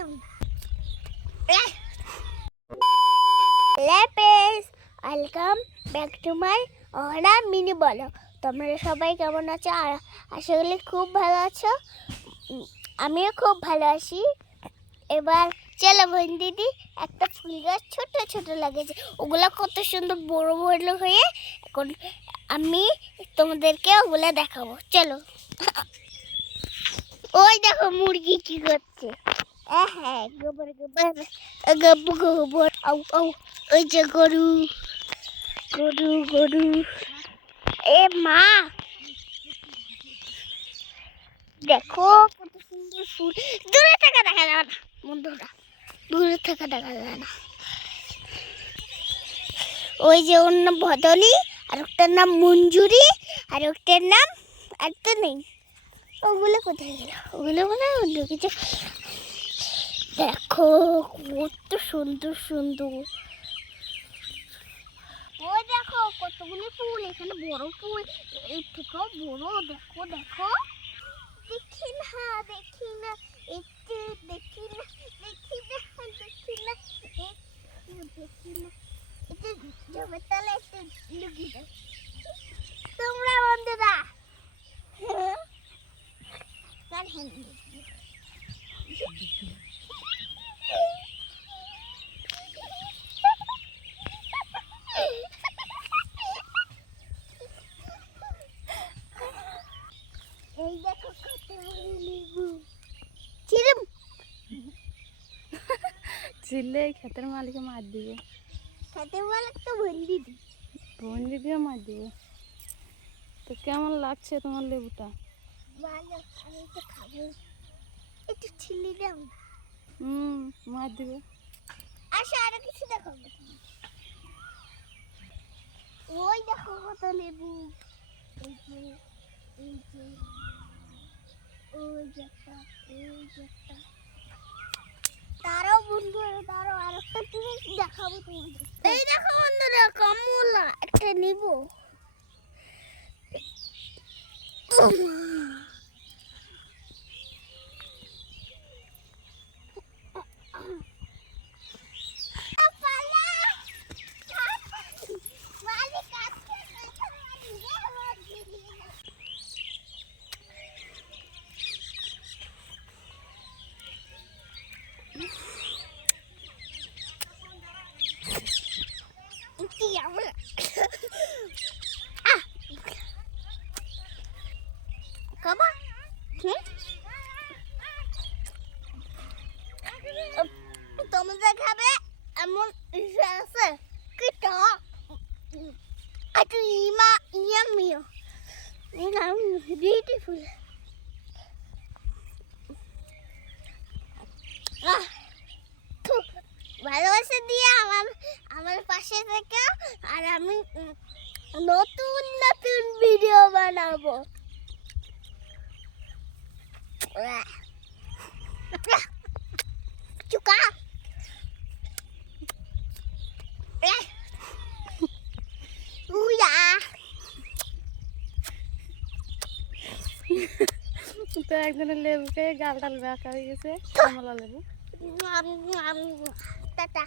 দাও লেপেস welcome back to my Ahona mini blog. তোমরা সবাই কেমন আছো? আশা করি খুব ভালো আছো। আমিও খুব ভালো আছি। এবার চলো বোন দিদি, একটা ফুল গাছ ছোট ছোট লাগেছে, ওগুলো কত সুন্দর বড় বড় হয়ে এখন আমি তোমাদেরকে ওগুলো দেখাবো। চলো। ওই দেখো মুরগি কি করছে। হ্যাঁ, গোবর গোবর গোবর গোবর। ওই যে গরু গরু গরু। এ মা দেখো কত সুন্দর ফুল। দূরে থেকে দেখা যায় না বন্ধুরা, দূরে থেকে দেখা যায় না। ওই যে ওর নাম ভদলি, আর একটার নাম মঞ্জুরি, আর একটার নাম আর তো নেই। ওগুলো কোথায় গেল? ওগুলো মনে হয় অন্য কিছু। দেখো কত সুন্দর সুন্দর। ওই দেখো কতগুলো ফুল, এখানে বড় ফুল, এই থেকেও বড়। দেখো দেখো, দেখি না দেখি না, একটু দেখি না দেখি না দেখি না দেখি না, একটু জমের তলে একটু লুকিয়ে দাও তোমরা বন্ধুরা। এই দেখো কত লেবু। চিল্লে ক্ষেতের মালিকে মার দিবে। খেতে মালিক তো বন্দি দি, বন্দি দিয়ে মার দিবে। তো কেমন লাগছে তোমার লেবুটা? ভালো, আমি তো খাবো। একটু ছিলি দাও না। মার দিবে। আচ্ছা আর কিছু দেখো। ওই দেখো কত লেবু। এই যে এই যে ওই যে একটা, ওই যে একটা। তারও বন্ধুরা, তারও আর একটা জিনিস দেখাবো তোমাদের। এই দেখো বন্ধুরা, কমলা একটা নিব। তোমাদের খাবে এমন ইচ্ছা আছে কি? তো ইমা ইয়ামিও বিউটিফুল। ভালোবাসা দিয়ে আমার পাশে থেকে, আর আমি নতুন নতুন ভিডিও বানাবো। চুকা তো একজনের লেবুকে গাল টাল বেঁকা হয়ে গেছে, কমলা লেবু। টাটা।